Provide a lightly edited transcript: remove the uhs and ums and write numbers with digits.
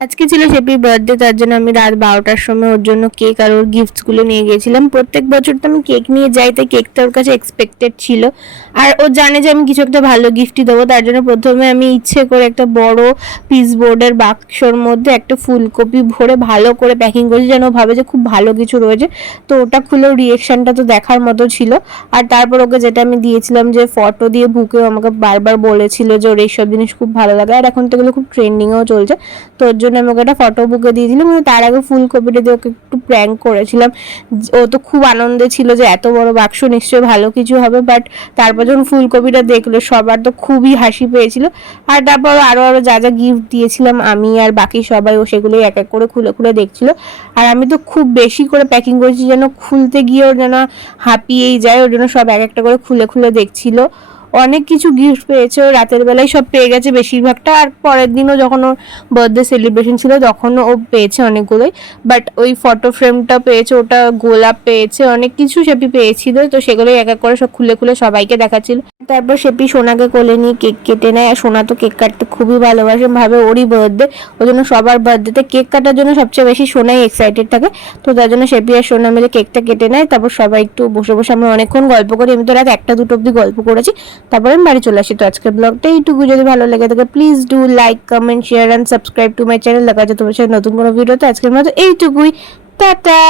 আজকে ছিল শেপির বার্থডে, তার জন্য আমি রাত 12টার সময় ওর জন্য কেক আর ওর গিফটসগুলো নিয়ে গিয়েছিলাম। প্রত্যেক বছর তো আমি কেক নিয়ে যাই, তাই কেকটা ওর কাছে এক্সপেক্টেড ছিল। আর ও জানে যে আমি কিছু একটা ভালো গিফটই দেবো, তার জন্য প্রথমে আমি ইচ্ছে করে একটা বড় পিস বোর্ডের বাক্সর মধ্যে একটা ফুলকপি ভরে ভালো করে প্যাকিং করেছি, যেন ও ভাবে যে খুব ভালো কিছু রয়েছে। তো ওটা খুলেও রিয়েকশনটা তো দেখার মতো ছিল। আর তারপর ওকে যেটা আমি দিয়েছিলাম যে ফটো দিয়ে বুকেও আমাকে বারবার বলেছিল যে ওর এইসব জিনিস খুব ভালো লাগে, আর এখন তো এগুলো খুব ট্রেন্ডিংয়েও চলছে। তো ওর জন্য আমি ওকে একটা ফটো বুকে দিয়েছিলাম, কিন্তু তার আগে ফুলকপিটা দিয়ে ওকে একটু প্র্যাঙ্ক করেছিলাম। ও তো খুব আনন্দে ছিল যে এত বড় বাক্স, নিশ্চয়ই ভালো কিছু হবে। বাট তারপর যখন ফুলকপিটা দেখলো সবার তো খুবই হাসি পেয়েছিল। আর তারপর আরও আরও যা যা গিফট দিয়েছিলাম আমি আর বাকি সবাই, ও সেগুলোই এক এক করে খুলে খুলে দেখছিল। আর আমি তো খুব বেশি করে প্যাকিং করেছি, যেন খুলতে গিয়ে ওর যেন হাঁপিয়েই যায়, ওর জন্য সব এক একটা করে খুলে খুলে দেখছিল। অনেক কিছু গিফট পেয়েছে, ও রাতের বেলায় সব পেয়ে গেছে বেশিরভাগটা। আর পরের দিনও যখন ওর বার্থডে সেলিব্রেশন ছিল তখনও ও পেয়েছে অনেকগুলোই। বাট ওই ফটো ফ্রেমটা পেয়েছে, ওটা গোলাপ পেয়েছে, অনেক কিছু শেপি পেয়েছিল। তো সেগুলোই এক এক করে সব খুলে খুলে সবাইকে দেখাচ্ছিল। তারপর শেপি সোনাকে কোলে নিয়ে কেক কেটে নেয়। আর সোনা তো কেক কাটতে খুবই ভালোবাসে, ভাবে ওরই বার্থডে, ওই জন্য সবার বার্থডেতে কেক কাটার জন্য সবচেয়ে বেশি সোনাই এক্সাইটেড থাকে। তো তার জন্য শেপি আর সোনা মিলে কেকটা কেটে নেয়। তারপর সবাই একটু বসে বসে আমরা অনেকক্ষণ গল্প করি, আমি তো রাত 1টা 2টো অব্দি গল্প করেছি। তারপরে আমি বাড়ি চলে আসি। তো আজকের ব্লগটা এইটুকু, যদি ভালো লেগে থাকে please do like, comment, share and subscribe to my channel. দেখা যাচ্ছে তোমার সাথে নতুন কোনো ভিডিওতে। আজকের মতো এইটুকুই, টাটা।